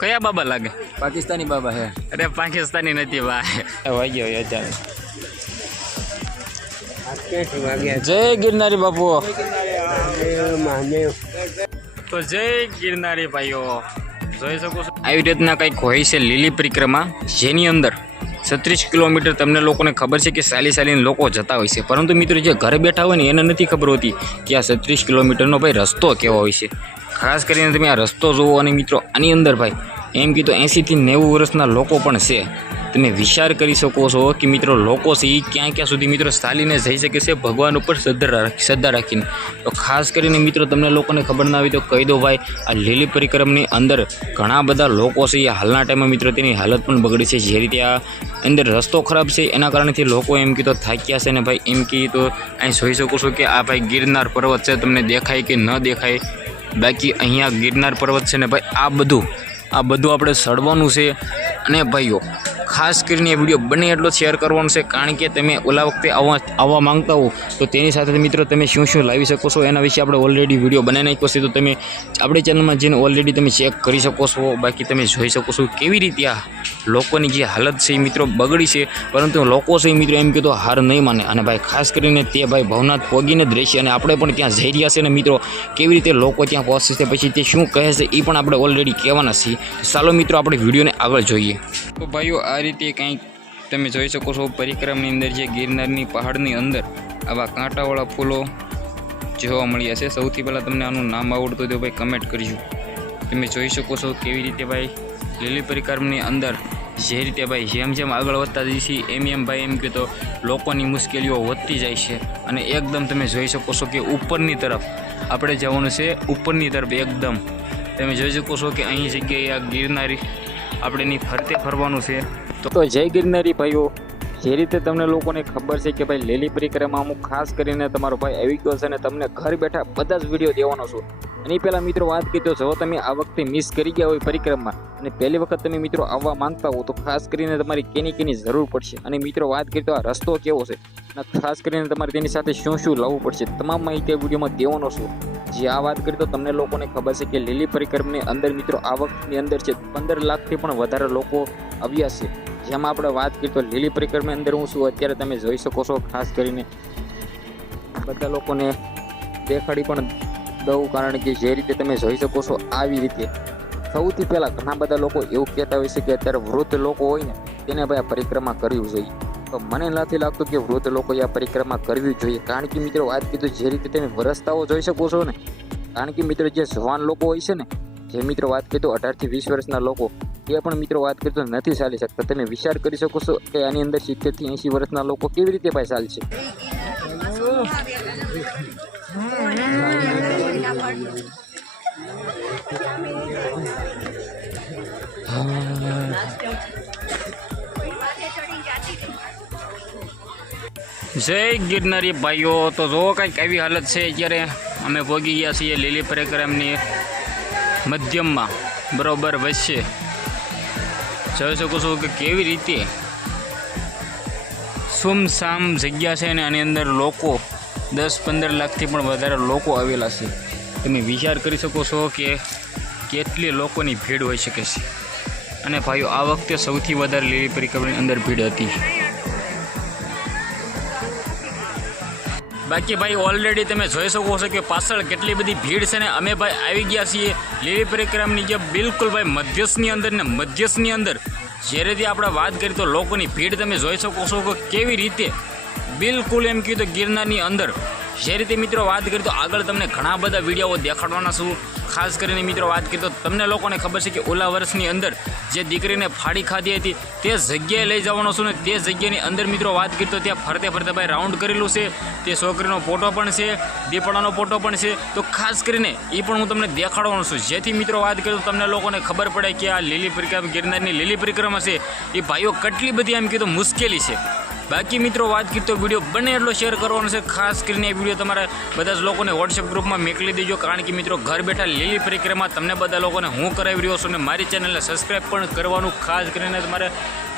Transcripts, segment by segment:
કયા બાબા લાગે? પાકિસ્તાની બાબા હે. અરે પાકિસ્તાની નથી ભાઈ. વાગ્યો અત્યારે. જય ગિરનારી બાપુ. તો જય ગિરનારી ભાઈઓ, જોઈ શકો છો આવી રીતના કંઈક હોય છે લીલી પરિક્રમા, જેની અંદર 36 કિલોમીટર તમને લોકોને ખબર છે કે ચાલીને લોકો જતા હોય છે, પરંતુ મિત્રો જે ઘરે બેઠા હોય ને એને નથી ખબર હોતી કે આ 36 કિલોમીટરનો ભાઈ રસ્તો કેવો હોય છે. ખાસ કરીને તમે આ રસ્તો જુઓ અને મિત્રો આની અંદર ભાઈ એમ કીધું 80 થી 90 વર્ષના લોકો પણ છે. તમે વિચાર કરી શકો છો કે મિત્રો લોકો છે એ ક્યાં ક્યાં સુધી મિત્રો ચાલીને જઈ શકે છે ભગવાન ઉપર શ્રદ્ધા રાખીને. તો ખાસ કરીને મિત્રો તમને લોકોને ખબર ના આવી તો કહી દો ભાઈ, આ લીલી પરિક્રમાની અંદર ઘણા બધા લોકો છે એ હાલના ટાઈમમાં મિત્રો તેની હાલત પણ બગડી છે. જે રીતે આ અંદર રસ્તો ખરાબ છે એના કારણેથી લોકો એમ કીધો થાક્યા છે ને ભાઈ એમ કીધું તો અહીં જોઈ શકો છો કે આ ભાઈ ગિરનાર પર્વત છે, તમને દેખાય કે ન દેખાય. બાકી અહીંયા ગિરનાર પર્વત છે ને ભાઈ આ બધું આપણે ચડવાનું છે. અને ભાઈઓ ખાસ કરીને વિડીયો બને એટલો શેર કરવાનો છે, કારણ કે તમે ઓલા વખતે આવવા માંગતા હો તો તેની સાથે મિત્રો તમે શું લાવી શકો છો એના વિશે આપણે ઓલરેડી વિડીયો બનાવી નાખ્યો છે. તો તમે આપણી ચેનલમાં જઈને ઓલરેડી તમે ચેક કરી શકો છો. બાકી તમે જોઈ શકો છો કેવી રીતે આ લોકોની જે હાલત છે એ મિત્રો બગડી છે, પરંતુ લોકો છે એ મિત્રો એમ કીધું હાર નહીં માને. અને ભાઈ ખાસ કરીને તે ભાઈ ભવનાથ પોગીને જ રહેશે, અને આપણે પણ ત્યાં જઈ રહ્યા છે ને મિત્રો કેવી રીતે લોકો ત્યાં પહોંચે છે, પછી તે શું કહે છે એ પણ આપણે ઓલરેડી કહેવાના છીએ. ચાલો મિત્રો આપણે વિડીયોને આગળ જોઈએ. તો ભાઈઓ આ રીતે કંઈક તમે જોઈ શકો છો પરિક્રમાની અંદર જે ગિરનારની પહાડની અંદર આવા કાંટાવાળા ફૂલો જોવા મળ્યા છે. સૌથી પહેલાં તમને આનું નામ આવડતું હોય તો ભાઈ કમેન્ટ કરજો. તમે જોઈ શકો છો કેવી રીતે ભાઈ લીલી પરિક્રમાની અંદર જે રીતે ભાઈ જેમ આગળ વધતા જઈએ છીએ એમ ભાઈ એમ કે તો લોકોની મુશ્કેલીઓ વધતી જાય છે. અને એકદમ તમે જોઈ શકો છો કે ઉપરની તરફ આપણે જવાનું છે, ઉપરની તરફ એકદમ તમે જોઈ શકો છો કે અહીં જગ્યાએ આ ગિરનારી આપણે ફરતે ફરવાનું છે. તો જય ગિરનારી ભાઈઓ, જે રીતે તમને લોકોને ખબર છે કે ભાઈ લીલી પરિક્રમા અમુક ખાસ કરીને તમારો ભાઈ આવી ગયો છે અને તમને ઘર બેઠા બધા જ વિડીયો દેવાનો છું. એની પહેલાં મિત્રો વાત કરી તો જો તમે આ વખતે મિસ કરી ગયા હોય પરિક્રમા અને પહેલી વખત તમે મિત્રો આવવા માંગતા હો તો ખાસ કરીને તમારી કેની જરૂર પડશે. અને મિત્રો વાત કરી તો આ રસ્તો કેવો છે અને ખાસ કરીને તમારે તેની સાથે શું લાવવું પડશે તમામ માહિતી વિડીયોમાં દેવાનો છું. જે આ વાત કરી તો તમને લોકોને ખબર છે કે લીલી પરિક્રમાની અંદર મિત્રો આ વખતની અંદર છે 15 લાખથી પણ વધારે લોકો આવ્યા છે. જેમાં આપણે વાત કરીએ તો લીલી પરિક્રમાની અંદર હું છું અત્યારે તમે જોઈ શકો છો. ખાસ કરીને બધા લોકોને દેખાડી પણ દઉં, કારણ કે જે રીતે તમે જોઈ શકો છો આવી રીતે સૌથી પહેલાં ઘણા બધા લોકો એવું કહેતા હોય છે કે અત્યારે વૃદ્ધ લોકો હોય ને તેને ભાઈ આ પરિક્રમા કરવી જોઈએ. તો મને નથી લાગતું કે વૃદ્ધ લોકોએ આ પરિક્રમા કરવી જોઈએ, કારણ કે મિત્રો વાત કીધું જે રીતે તમે રસ્તાઓ જોઈ શકો છો ને, કારણ કે મિત્રો જે જવાન લોકો હોય છે ને, જે મિત્રો વાત કીધું 18 થી 20 વર્ષના લોકો એ પણ મિત્રો વાત કરી તો નથી ચાલી શકતા. તમે વિચાર કરી શકો છો કે આની અંદર 70 થી 80 વર્ષના લોકો કેવી રીતે ભાઈ ચાલશે. જય ગિરનારી ભાઈઓ, તો જો કંઈક આવી હાલત છે અત્યારે અમે પહોંચી ગયા છીએ લીલી પરિક્રમાની મધ્યમમાં, બરોબર વચ્ચે જોઈ શકો છો કે કેવી રીતે સુમસામ જગ્યા છે અને આની અંદર લોકો 10-15 લાખથી પણ વધારે લોકો આવેલા છે. તમે વિચાર કરી શકો છો કે કેટલી લોકોની ભીડ હોઈ શકે છે. અને ભાઈઓ આ વખતે સૌથી વધારે લીલી પરિક્રમાની અંદર ભીડ હતી. બાકી ભાઈ ઓલરેડી તમે જોઈ શકો છો કે પાછળ કેટલી બધી ભીડ છે ને અમે ભાઈ આવી ગયા છીએ લીલી પરિક્રમાની જે બિલકુલ ભાઈ મધ્યની અંદર જે રીતે આપણે વાત કરીએ તો લોકોની ભીડ તમે જોઈ શકો છો કે કેવી રીતે બિલકુલ એમ કીધું તો ગિરનારની અંદર જે રીતે મિત્રો વાત કરીએ તો આગળ તમને ઘણા બધા વિડીયો દેખાડવાના છું. ખાસ કરીને મિત્રો વાત કરીએ તો તમને લોકોને ખબર છે કે ઓલા વર્ષની અંદર જે દીકરીને ફાડી ખાધી હતી તે જગ્યાએ લઈ જવાનો છું ને તે જગ્યાની અંદર મિત્રો વાત કરીએ તો ત્યાં ફરતે ભાઈ રાઉન્ડ કરેલું છે. તે છોકરીનો ફોટો પણ છે, દીપડાનો ફોટો પણ છે. તો ખાસ કરીને એ પણ હું તમને દેખાડવાનો છું, જેથી મિત્રો વાત કરીએ તો તમને લોકોને ખબર પડે કે આ લીલી પરિક્રમા ગિરનારની લીલી પરિક્રમા છે એ ભાઈઓ કેટલી બધી એમ કીધું મુશ્કેલી છે. બાકી મિત્રો વાત કરીએ તો વિડીયો બને એટલો શેર કરવાનો છે. ખાસ કરીને એ વિડીયો તમારા બધા જ લોકોને વોટ્સએપ ગ્રુપમાં મોકલી દેજો, કારણ કે મિત્રો ઘર બેઠા લીલી પરિક્રમા તમને બધા લોકોને હું કરાવી રહ્યો છું અને મારી ચેનલને સબસ્ક્રાઈબ પણ કરવાનું ખાસ કરીને તમારે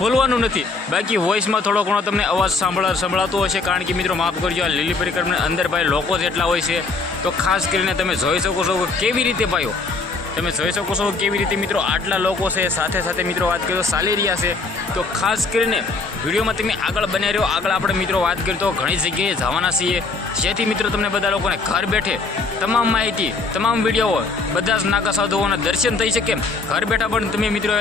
ભૂલવાનું નથી. બાકી વોઇસમાં થોડો ઘણો તમને અવાજ સંભળાતો હશે, કારણ કે મિત્રો માફ કરજો આ લીલી પરિક્રમાની અંદર ભાઈ લોકો જ એટલા હોય છે. તો ખાસ કરીને તમે જોઈ શકો છો કે કેવી રીતે ભાઈઓ તમે જોઈ શકો છો કેવી રીતે મિત્રો આટલા લોકો છે, સાથે સાથે મિત્રો વાત કરીએ તો ચાલી રહ્યા છે. તો ખાસ કરીને વિડીયોમાં તમે આગળ બન્યા રહ્યો. આગળ આપણે મિત્રો વાત કરીએ તો ઘણી જગ્યાએ જવાના છીએ, જેથી મિત્રો તમને બધા લોકોને ઘર બેઠે તમામ માહિતી, તમામ વિડીયો, બધા જ નાકા સાધુઓના દર્શન થઈ શકે. ઘર બેઠા પણ તમે મિત્રો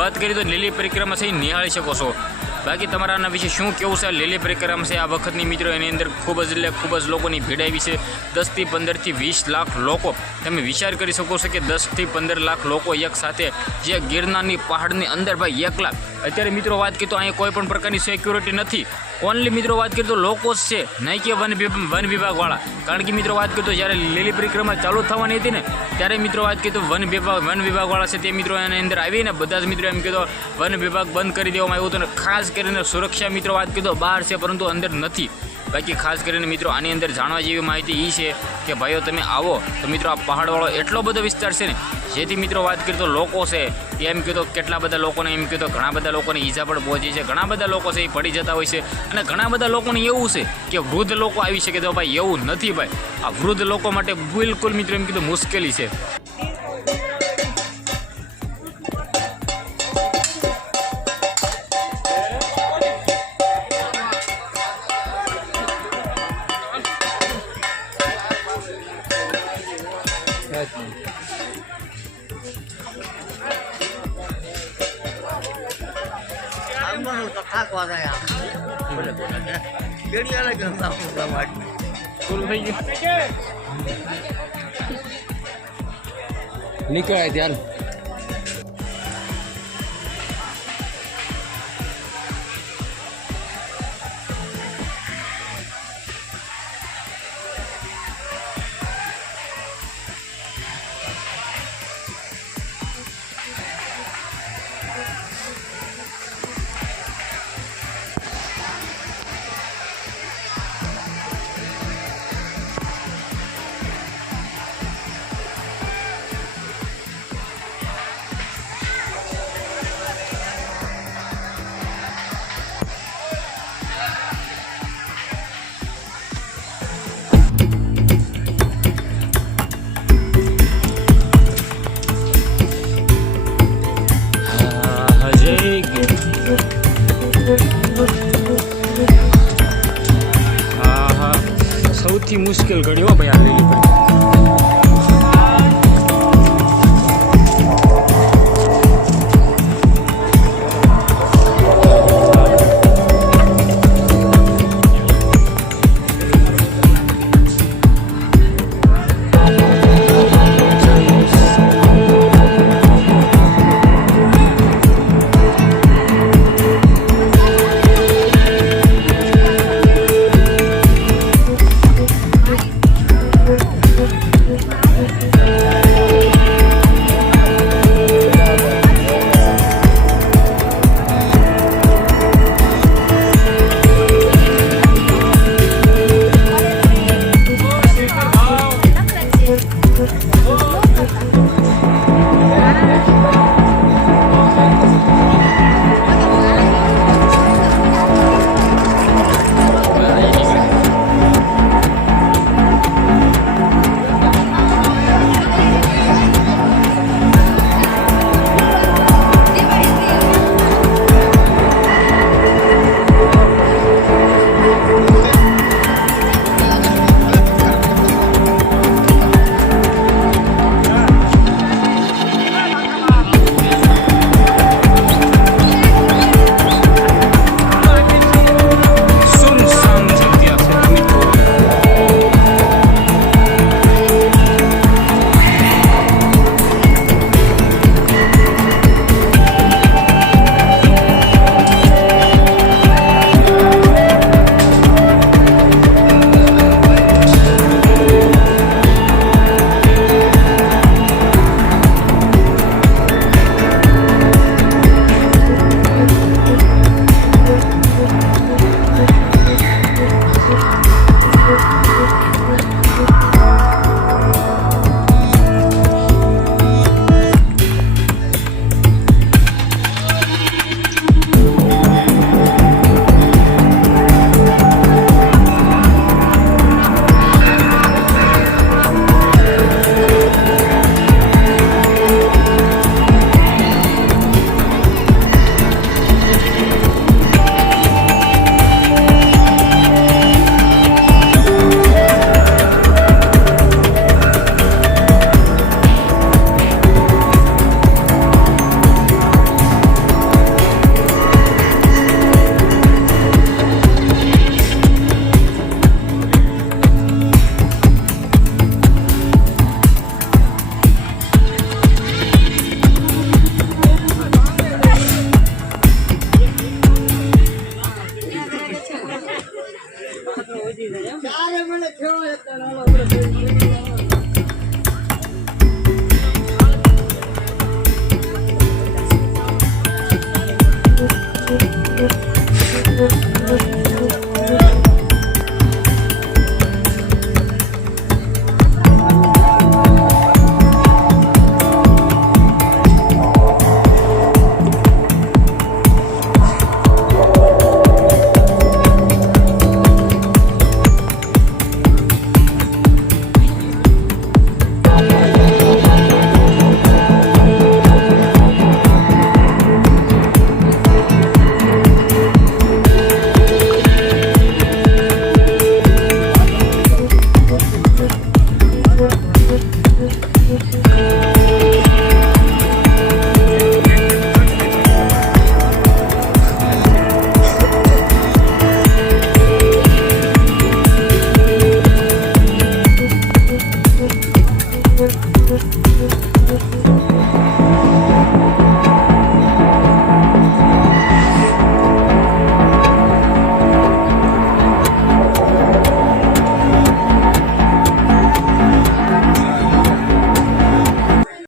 વાત કરી તો લીલી પરિક્રમા છે નિહાળી શકો છો. બાકી તમારા આના વિશે શું કેવું છે? લીલી પરિક્રમા છે આ વખતની મિત્રો, એની અંદર ખૂબ જ લોકોની ભીડ આવી છે. 10થી 15થી 20 લાખ લોકો, તમે વિચાર કરી શકો છો કે 10થી 15 લાખ લોકો એક સાથે જે ગિરનારની પહાડની અંદર ભાઈ 1 લાખ. અત્યારે મિત્રો વાત કરીએ તો અહીંયા કોઈ પણ પ્રકારની સિક્યુરિટી નથી. ઓનલી મિત્રો વાત કરીએ તો લોકો જ છે, નહીં કે વન વિભાગવાળા. કારણ કે મિત્રો વાત કરીએ તો જ્યારે લીલી પરિક્રમા ચાલુ થવાની હતી ને, ત્યારે મિત્રો વાત કરીએ તો વન વિભાગવાળા છે તે મિત્રો એની અંદર આવીને બધા જ મિત્રો એમ કીધું વન વિભાગ બંધ કરી દેવામાં આવ્યું હતું. અને ખાસ કરીને સુરક્ષા મિત્રો વાત કરીએ તો બહાર છે, પરંતુ અંદર નથી. બાકી ખાસ કરીને મિત્રો આની અંદર જાણવા જેવી માહિતી એ છે કે ભાઈઓ તમે આવો તો મિત્રો આ પહાડવાળો એટલો બધો વિસ્તાર છે ને, જેથી મિત્રો વાત કરીએ તો લોકો છે એમ કીધો કેટલા બધા લોકોને એમ કીધો ઘણા બધા લોકોને ઈજા પણ પહોંચી છે. ઘણા બધા લોકો છે એ પડી જતા હોય છે. અને ઘણા બધા લોકોને એવું છે કે વૃદ્ધ લોકો આવી શકે તો ભાઈ એવું નથી. ભાઈ આ વૃદ્ધ લોકો માટે બિલકુલ મિત્રો એમ કીધું મુશ્કેલી છે. નીકળાય ત્યારે સૌથી મુશ્કેલ ઘડી ભાઈ આ લીલી